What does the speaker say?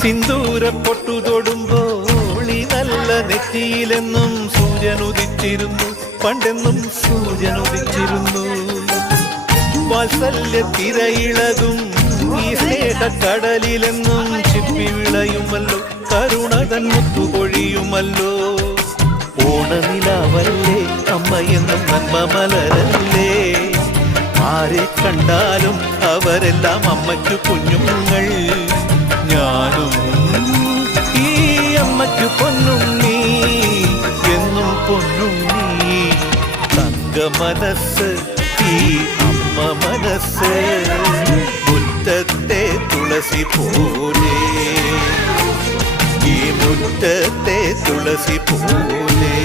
സിന്ദൂര പൊട്ടു തൊടുമ്പോൾ ഈ നല്ല നെറ്റിയിലെന്നും സൂര്യൻ ഉദിച്ചിരുന്നു, പണ്ടെന്നും സൂര്യൻ ഉദിച്ചിരുന്നു. വാത്സല്യ തിരയിളകും ഈ സ്നേഹക്കടലിലെന്നും ചിപ്പി വിളയുമല്ലോ, കരുണതൻ മുത്തുപൊഴിയുമല്ലോ. ഓണനിലാവല്ലേ അമ്മയെന്നും നന്മ മലരല്ലേ, ആരെ കണ്ടാലും അവരെല്ലാം അമ്മയ്ക്കു കുഞ്ഞുങ്ങൾ. ഞാനും ഈ അമ്മയ്ക്കു പൊന്നുണ്ണി, എന്നും പൊന്നുണ്ണി. തങ്ക മനസ്സ് ഈ അമ്മ മനസ്സ്, മുറ്റത്തെ തുളസി പോലെ, ഈ മുറ്റത്തെ തുളസി പോലെ.